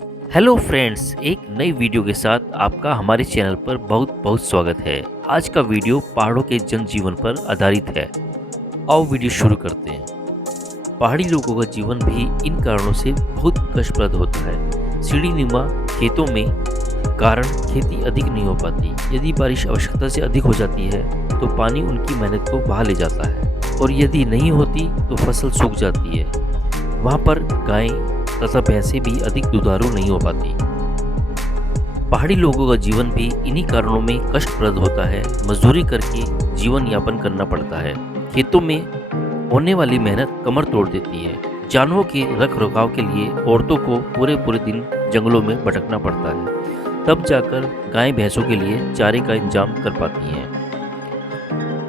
Hello friends, एक नई video के साथ आपका हमारे चैनल पर बहुत बहुत स्वागत है। आज का वीडियो पहाड़ों के जनजीवन पर आधारित है। आओ वीडियो शुरू करते हैं। पहाड़ी लोगों का जीवन भी इन कारणों से बहुत कष्टप्रद होता है। सीढ़ीनुमा खेतों में कारण खेती अधिक नहीं हो पाती। यदि बारिश आवश्यकता से अधिक हो जाती है तो पानी उनकी मेहनत को बहा ले जाता है, और यदि नहीं होती तो फसल सूख जाती है। वहाँ पर गायें तथा भैंसें भी अधिक दुधारू नहीं हो पाती। पहाड़ी लोगों का जीवन भी इन्हीं कारणों में कष्टप्रद होता है। मजदूरी करके जीवन यापन करना पड़ता है। खेतों में होने वाली मेहनत कमर तोड़ देती है। जानवरों के रख रखाव के लिए औरतों को पूरे पूरे दिन जंगलों में भटकना पड़ता है। तब जाकर गाय भैंसों के लिए चारे का इंतजाम कर पाती हैं।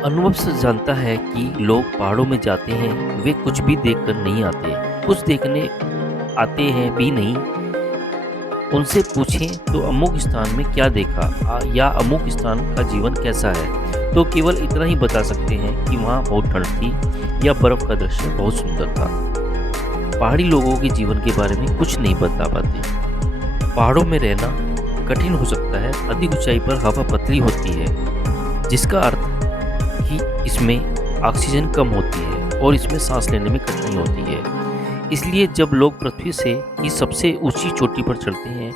अनुभव से जानता है कि लोग पहाड़ों में जाते हैं, वे कुछ भी देखकर नहीं आते। कुछ देखने आते हैं भी नहीं। उनसे पूछें तो अमुक स्थान में क्या देखा या अमुक स्थान का जीवन कैसा है, तो केवल इतना ही बता सकते हैं कि वहाँ बहुत ठंड थी या बर्फ का दृश्य बहुत सुंदर था। पहाड़ी लोगों के जीवन के बारे में कुछ नहीं बता पाते। पहाड़ों में रहना कठिन हो सकता है। अधिक ऊंचाई पर हवा पतली होती है, जिसका अर्थ कि इसमें ऑक्सीजन कम होती है और इसमें सांस लेने में कठिनाई होती है। इसलिए जब लोग पृथ्वी से की सबसे ऊंची चोटी पर चढ़ते हैं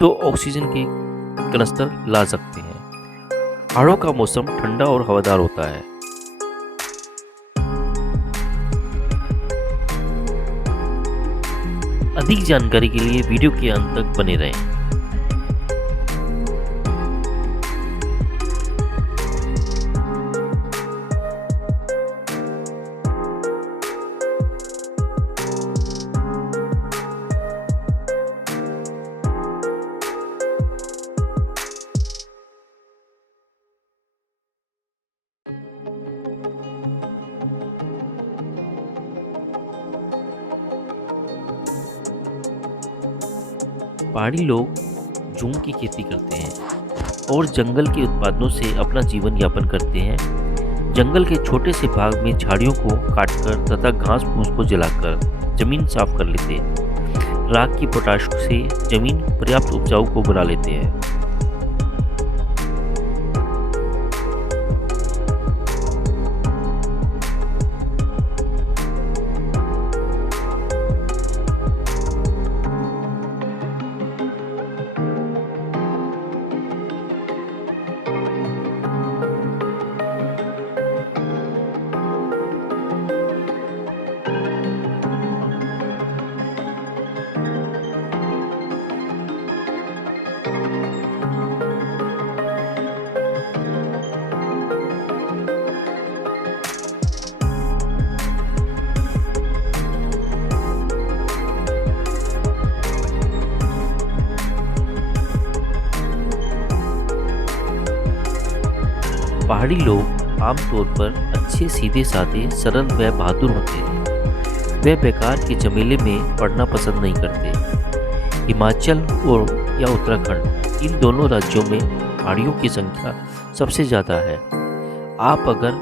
तो ऑक्सीजन के कनस्तर ला सकते हैं। पहाड़ों का मौसम ठंडा और हवादार होता है। अधिक जानकारी के लिए वीडियो के अंत तक बने रहें। पहाड़ी लोग जूम की खेती करते हैं और जंगल के उत्पादों से अपना जीवन यापन करते हैं। जंगल के छोटे से भाग में झाड़ियों को काटकर तथा घास फूस को जलाकर जमीन साफ कर लेते हैं। राख की पोटाश से जमीन पर्याप्त उपजाऊ को बना लेते हैं। पहाड़ी लोग आमतौर पर अच्छे, सीधे साधे, सरल व बहादुर होते हैं। वे बेकार के झमेले में पड़ना पसंद नहीं करते। हिमाचल और या उत्तराखंड, इन दोनों राज्यों में पहाड़ियों की संख्या सबसे ज़्यादा है। आप अगर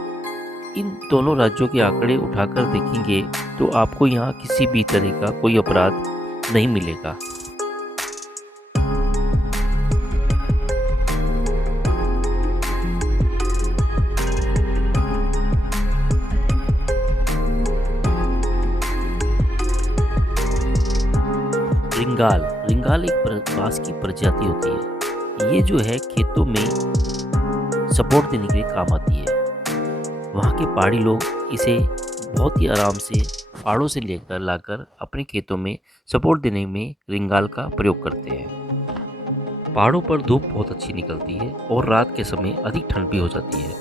इन दोनों राज्यों के आंकड़े उठाकर देखेंगे तो आपको यहाँ किसी भी तरह का कोई अपराध नहीं मिलेगा। रिंगाल एक बांस की प्रजाति होती है। ये जो है खेतों में सपोर्ट देने के लिए काम आती है। वहाँ के पहाड़ी लोग इसे बहुत ही आराम से पहाड़ों से लेकर लाकर अपने खेतों में सपोर्ट देने में रिंगाल का प्रयोग करते हैं। पहाड़ों पर धूप बहुत अच्छी निकलती है और रात के समय अधिक ठंड भी हो जाती है।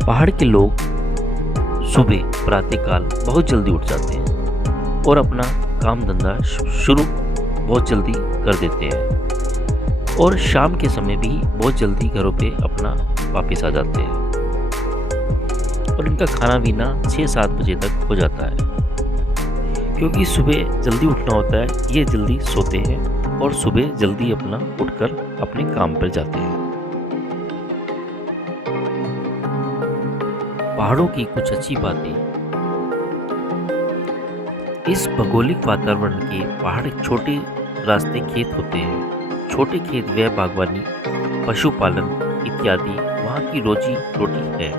पहाड़ के लोग सुबह प्रातःकाल बहुत जल्दी उठ जाते हैं और अपना काम धंधा शुरू बहुत जल्दी कर देते हैं, और शाम के समय भी बहुत जल्दी घरों पे अपना वापस आ जाते हैं, और इनका खाना पीना 6-7 बजे तक हो जाता है। क्योंकि सुबह जल्दी उठना होता है, ये जल्दी सोते हैं और सुबह जल्दी अपना उठकर अपने काम पर जाते हैं। पहाड़ों की कुछ अच्छी बातें। इस भौगोलिक वातावरण के पहाड़ छोटे रास्ते खेत होते हैं। छोटे खेत व बागवानी, पशुपालन इत्यादि वहाँ की रोजी रोटी है।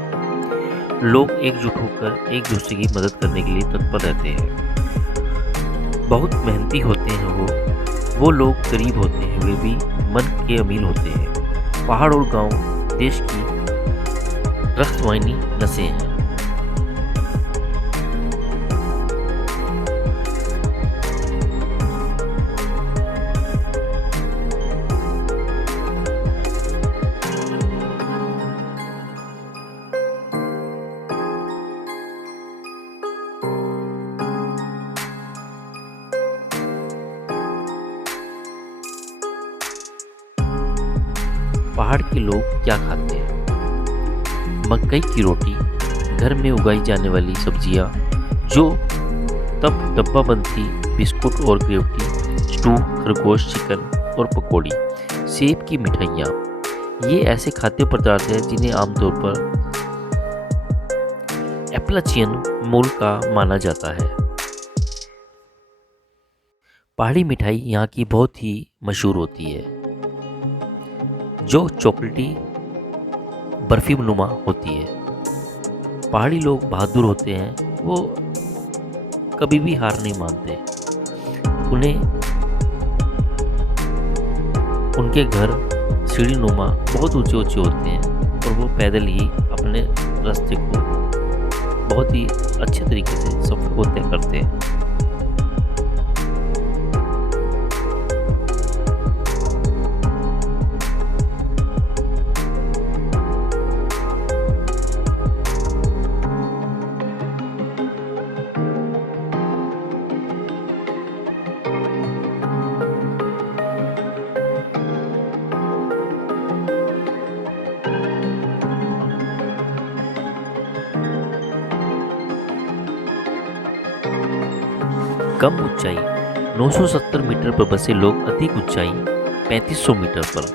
लोग एकजुट होकर एक दूसरे की मदद करने के लिए तत्पर रहते हैं। बहुत मेहनती होते हैं वो लोग गरीब होते हैं, वे भी मन के अमीर होते हैं। पहाड़ और गांव देश की रख्तवानी नसें हैं। पहाड़ के लोग क्या खाते हैं? मकई की रोटी, घर में उगाई जाने वाली सब्जियां जो तब डब्बा बंद थी, बिस्कुट और ग्रेवी, स्टू, खरगोश, चिकन और पकौड़ी, सेब की मिठाइयाँ। ये ऐसे खाद्य पदार्थ हैं जिन्हें आमतौर पर एप्लाचियन मूल का माना जाता है। पहाड़ी मिठाई यहाँ की बहुत ही मशहूर होती है, जो चॉकलेटी बर्फी नुमा होती है। पहाड़ी लोग बहादुर होते हैं, वो कभी भी हार नहीं मानते। उन्हें उनके घर सीढ़ी नुमा बहुत ऊंचे ऊंचे होते हैं और वो पैदल ही अपने रास्ते को बहुत ही अच्छे तरीके से सफर को तय करते हैं। कम ऊंचाई 970 मीटर पर बसे लोग अधिक ऊंचाई 3500 मीटर पर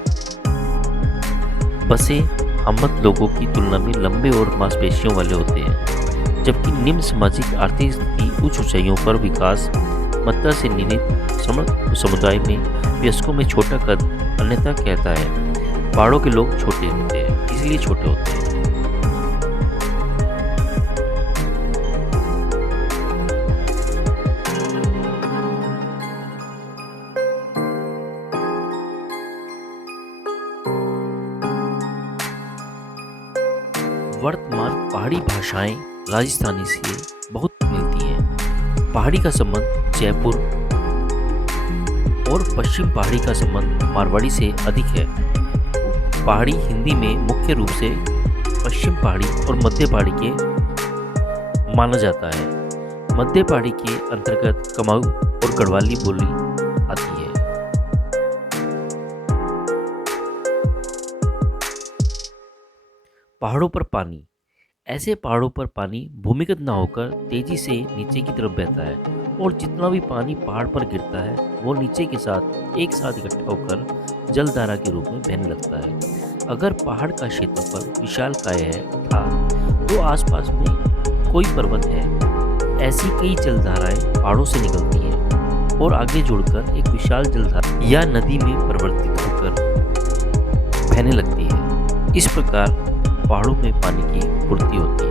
बसे हमत लोगों की तुलना में लंबे और मांसपेशियों वाले होते हैं, जबकि निम्न सामाजिक आर्थिक स्थिति उच्च ऊंचाइयों पर विकास मत्ता से निर्णित समुदाय में वयस्कों में छोटा कद अन्यथा कहता है। पहाड़ों के लोग छोटे होते हैं, इसलिए छोटे होते हैं। वर्तमान पहाड़ी भाषाएं राजस्थानी से बहुत मिलती हैं। पहाड़ी का संबंध जयपुर और पश्चिम पहाड़ी का संबंध मारवाड़ी से अधिक है। पहाड़ी हिंदी में मुख्य रूप से पश्चिम पहाड़ी और मध्य पहाड़ी के माना जाता है। मध्य पहाड़ी के अंतर्गत कुमाऊं और गढ़वाली बोली आती है। पहाड़ों पर पानी। ऐसे पहाड़ों पर पानी भूमिगत न होकर तेजी से नीचे की तरफ बहता है और जितना भी पानी पहाड़ पर गिरता है वो नीचे के साथ एक साथ इकट्ठा होकर जलधारा के रूप में बहने लगता है। अगर पहाड़ का क्षेत्रफल विशालकाय था तो आसपास में कोई पर्वत है। ऐसी कई जलधाराएं पहाड़ों से निकलती हैं और आगे जुड़कर एक विशाल जलधारा या नदी में परिवर्तित होकर बहने लगती है। इस प्रकार पहाड़ों में पानी की पूर्ति होती है।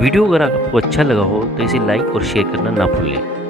वीडियो अगर आपको अच्छा लगा हो तो इसे लाइक और शेयर करना ना भूलें।